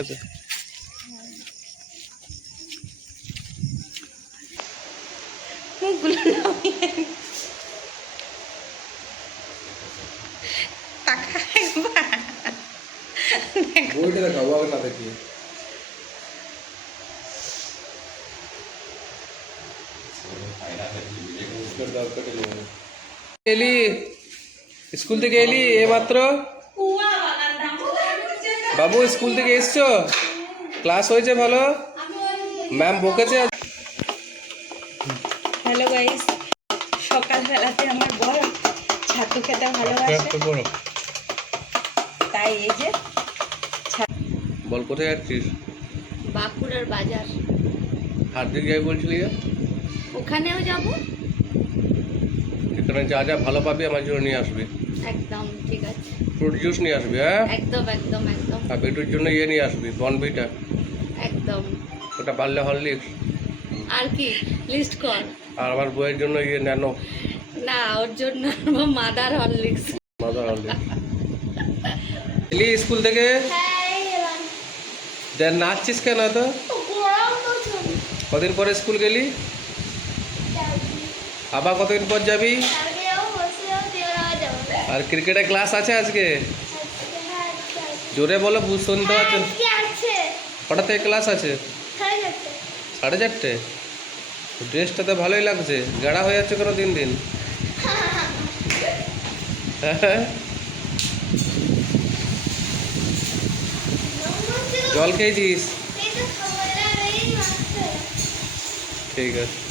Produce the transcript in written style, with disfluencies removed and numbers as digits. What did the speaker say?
আছে। এলি স্কুল থেকে এলি এইমাত্র? বাবু স্কুল থেকে এসছো? ক্লাস হয়েছে ভালো? ম্যাম বকেছে? হ্যালো গাইস, সকালবেলাতে আমার বর ছাতু খেতে ভালোবাসে, তাই এই যে বল কোথায় যাচ্ছিস? বাঁকুড়ার বাজার, হার্দিক যাই বলছিলি যে? ওখানেও যাব। এখানে যা যা ভালো পাবি আমার জন্য নিয়ে আসবি। একদম ঠিক আছে, ফ্রুট জুস নিয়ে আসবি। হ্যাঁ একদম একদম একদম আর বেটুর জন্য ইয়ে নিয়ে আসবি, বনভিটা। একদম। ওটা পারলে হরলিক্স। আর কি লিস্ট কর। আর আমার বইয়ের জন্য ইয়ে ন্যানো। না, ওর জন্য মাদার হরলিক্স। Mother Horlicks. এলি স্কুল থেকে? দেখ নাচছিস কেন তো? কদিন পরে স্কুল গেলি? আবার কতদিন পর যাবি? আর ক্রিকেটের ক্লাস আছে আজকে? জোরে বলো, শুনতে পাচ্ছেন? কটা থেকে ক্লাস আছে? 4:30। ড্রেসটা তো ভালোই লাগছে, গাড়া হয়ে যাচ্ছে কেন দিন দিন? জল খেয়েছিস? ঠিক আছে।